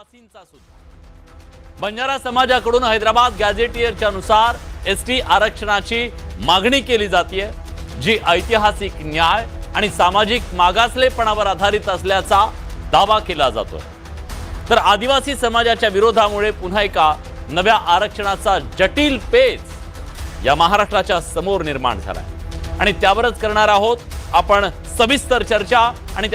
आदिवासींचा सुद्धा बंजारा समाजाकडून हैदराबाद गॅझेटियरच्या नुसार एसटी आरक्षणाची मागणी केली जाते, जी ऐतिहासिक न्याय आणि सामाजिक मागासलेपणावर आधारित असल्याचा दावा केला जातो। तर आदिवासी समाजाच्या विरोधामुळे पुन्हा एका नव्या आरक्षणाचा जटिल पेच या महाराष्ट्राच्या समोर निर्माण झाला आणि त्यावरच करणार आहोत आपण सविस्तर चर्चा। आणि